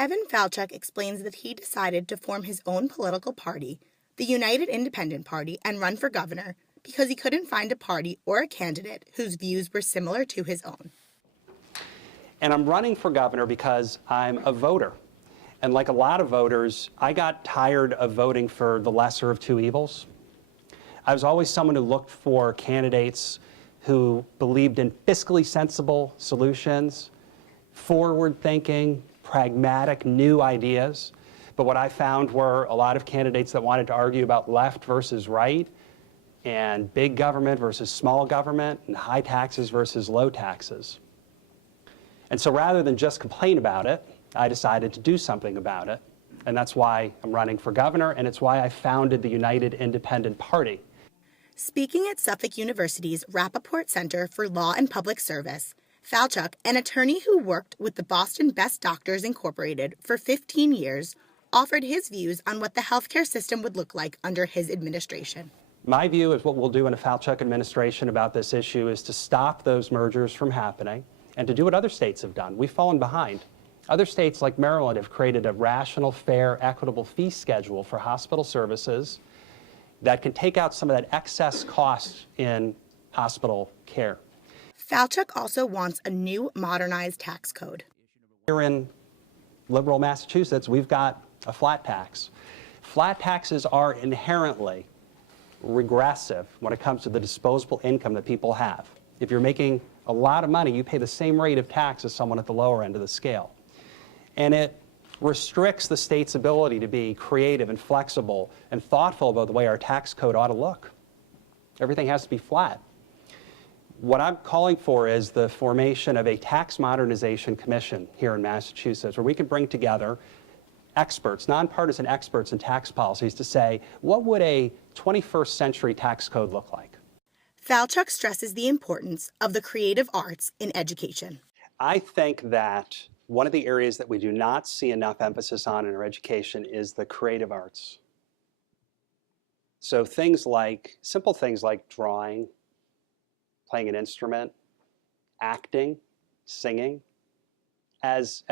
Evan Falchuk explains that he decided to form his own political party, the United Independent Party, and run for governor because he couldn't find a party or a candidate whose views were similar to his own. And I'm running for governor because I'm a voter. And like a lot of voters, I got tired of voting for the lesser of two evils. I was always someone who looked for candidates who believed in fiscally sensible solutions, forward-thinking, pragmatic, new ideas. But what I found were a lot of candidates that wanted to argue about left versus right, and big government versus small government, and high taxes versus low taxes. And so rather than just complain about it, I decided to do something about it. And that's why I'm running for governor, and it's why I founded the United Independent Party. Speaking at Suffolk University's Rappaport Center for Law and Public Service, Falchuk, an attorney who worked with the Boston Best Doctors Incorporated for 15 years, offered his views on what the healthcare system would look like under his administration. My view is what we'll do in a Falchuk administration about this issue is to stop those mergers from happening and to do what other states have done. We've fallen behind. Other states like Maryland have created a rational, fair, equitable fee schedule for hospital services that can take out some of that excess cost in hospital care. Falchuk also wants a new modernized tax code. Here in liberal Massachusetts, we've got a flat tax. Flat taxes are inherently regressive when it comes to the disposable income that people have. If you're making a lot of money, you pay the same rate of tax as someone at the lower end of the scale. And it restricts the state's ability to be creative and flexible and thoughtful about the way our tax code ought to look. Everything has to be flat. What I'm calling for is the formation of a tax modernization commission here in Massachusetts where we can bring together experts, nonpartisan experts in tax policies to say, what would a 21st century tax code look like? Falchuk stresses the importance of the creative arts in education. I think that one of the areas that we do not see enough emphasis on in our education is the creative arts. So things like, simple things like drawing, playing an instrument, acting, singing, as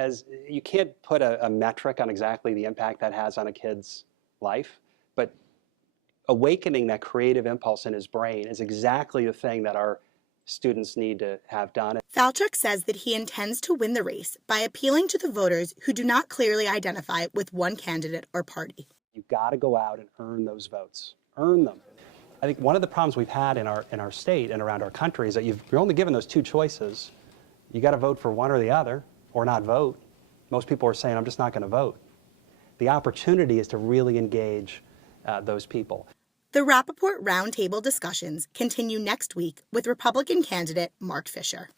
you can't put a metric on exactly the impact that has on a kid's life, but awakening that creative impulse in his brain is exactly the thing that our students need to have done. Falchuk says that he intends to win the race by appealing to the voters who do not clearly identify with one candidate or party. You've got to go out and earn those votes. Earn them. I think one of the problems we've had in our state and around our country is that you're only given those two choices. You got to vote for one or the other, or not vote. Most people are saying, I'm just not going to vote. The opportunity is to really engage those people. The Rappaport Roundtable discussions continue next week with Republican candidate Mark Fisher.